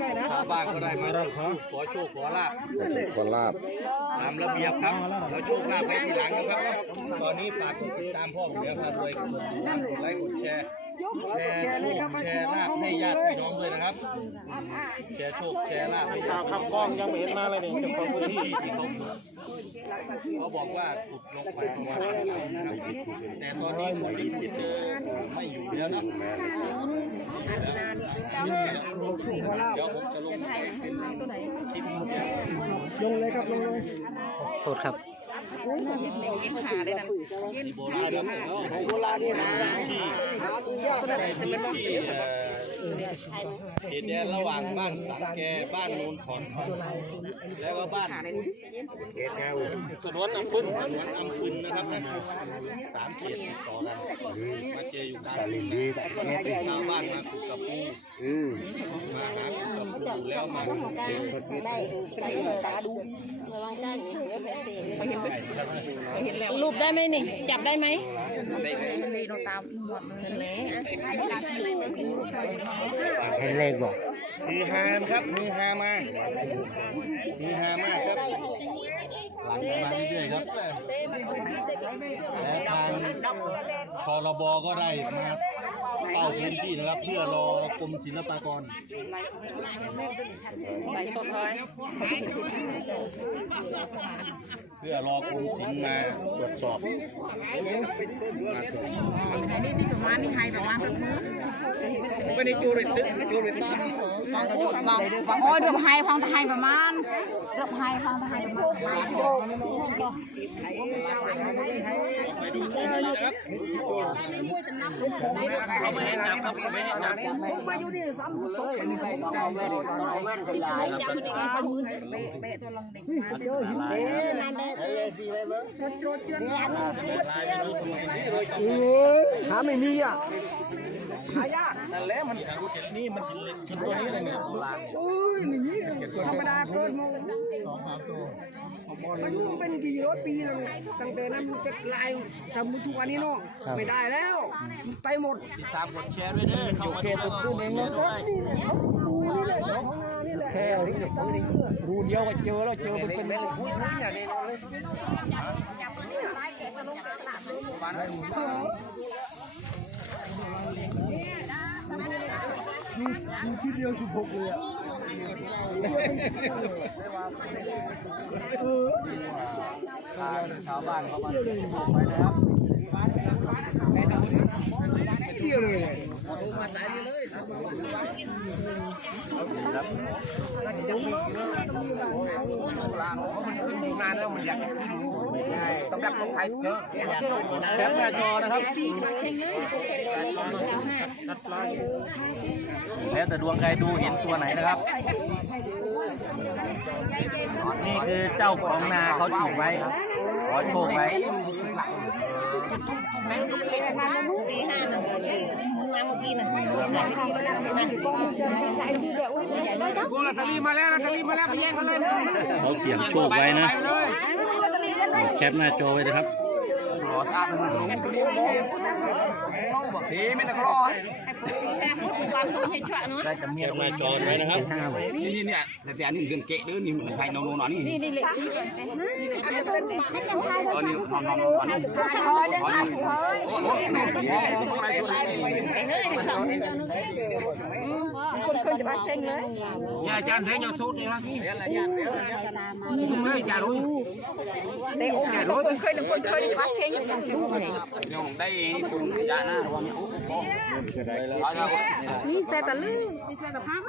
ชาวบ้านก็ได้มาขอโชคขอลาบขอลาบตามระเบียบครับขอโชคลาภไว้ทีหลังนะครับ ตอนนี้ฝากกดติดตามพ่อผมเลี้ยงพารวยกดไลค์กดแชร์แชร์โชคแชร์ลาบให้ญาติพี่น้องด้วยนะครับ แชร์โชคแชร์ลาบให้ญาข่าวติขับกล้องยังไม่เห็นมาเลยนี่เจ้าของพื้นที่ที่เขาเขาบอกว่าขุดลงไปประมาณนะครับ แต่ตอนนี้ขุดดินเจอไม่อยู่แล้วนะเดี๋ยวผมจะลงไปเป็นคลิปเนี่ยลงเลยครับลงเลยโทษครับ ที่โบราณนะครับของโบราณนี่นะหาดูยากนะในพื้นที่เออเขตแดนระหว่างบ้านสังแกบ้านโนนขอนแล้วก็บ้านเขตแนวสนวนอัมพุนสนวนอัมพุนนะครับนะสามเขตต่อกันมาเจออยู่กลางชาวบ้านมาขุดกับปูอืมมาหาขุดกับปูแล้วมา รูปได้ไหมนี่ จับได้ไหมเห็นเลขบอกฮือฮามครับฮือฮามาฮือฮามากครับหลังมาเรื่อยๆครับและทางชลบก็ได้มา เป้าพื้นที่นะครับ เพื่อรอกรมศิลปากรใบสดเลยเพื่อรอกรมศิลป์มาตรวจสอบมาตรวจสอบอันนี้นี่ประมาณนี่ให้ประมาณเป็นมือไม่ได้จูริตึกจูริตอนบางบางบางโอ้ยเดือบให้ฟังให้ประมาณเดือบให้ฟังให้ประมาณ ไปดูชมเลยนะครับเขาไม่ให้จับครับเขาไม่ให้จับจับมันยังไงสมือเบะตัวลงเด็กมาหาไม่มีอะนั่นแหละมันนี่มันกินตัวนี้เลยเนี่ยโบราณเนี่ยโอ้ย สองสามตัวมันอยู่เป็นกี่ร้อยปีแล้วตั้งแต่นั้นมันจะลายทำทุกวันนี้เนาะไม่ได้แล้วมันไปหมดติดตามกดแชร์ด้วยเด้อเข้ามาเกตตื้นเองเนาะด้วยดูนี่แหละเดี๋ยวข้างหน้านี่แหละแค่นี้รูเดียวก็เจอแล้วเจอเป็นเป็นพูดพูดอย่างนี้เลยดูทีเดียวสิบหกเลยอะ ชาวบ้านเขามาไปนะครับเดียวเลยนานแล้วมันอยากจะขึ้น ต้องดักลงไทยเยอะแคปหน้าจอนะครับแล้วแต่ดวงใครดูเห็นตัวไหนนะครับ นี่คือเจ้าของนาเขาถูกไว้ขอโชคไว้สี่ห้าหนึ่งมาเมื่อกี้น่ะพวกลอตเตอรี่มาแล้วลอตเตอรี่มาแล้วไปแย่งกันเลยเขาเสี่ยงโชคไว้นะ แคปหน้าจอไว้นะครับผีไม่ตะกร้อความรู้ให้ชั่วเนาะแคปหน้าจอไว้นะครับนี่นี่เนี่ยแต่อันนี้เงินเกะเด้อนี่มันใครนอนนอนนี่นี่นี่เล็กสี่ตอนนี้นอนนอนนอนนี่พอเดินทางพอโอ้โห อะไรตัวนี้เฮ้ยสองคนเคยจะมาเซ็งเลยอย่าจานเดี๋ยวสุดนี่ละทำไมจานรู้แต่โอ้ยคนเคยหนึ่งคนเคยจะมาเซ็งอย่างดูไงเดี๋ยวได้คุณจานนะวันนี้โอ้โหนี่เซตะลือนี่เซตะพัก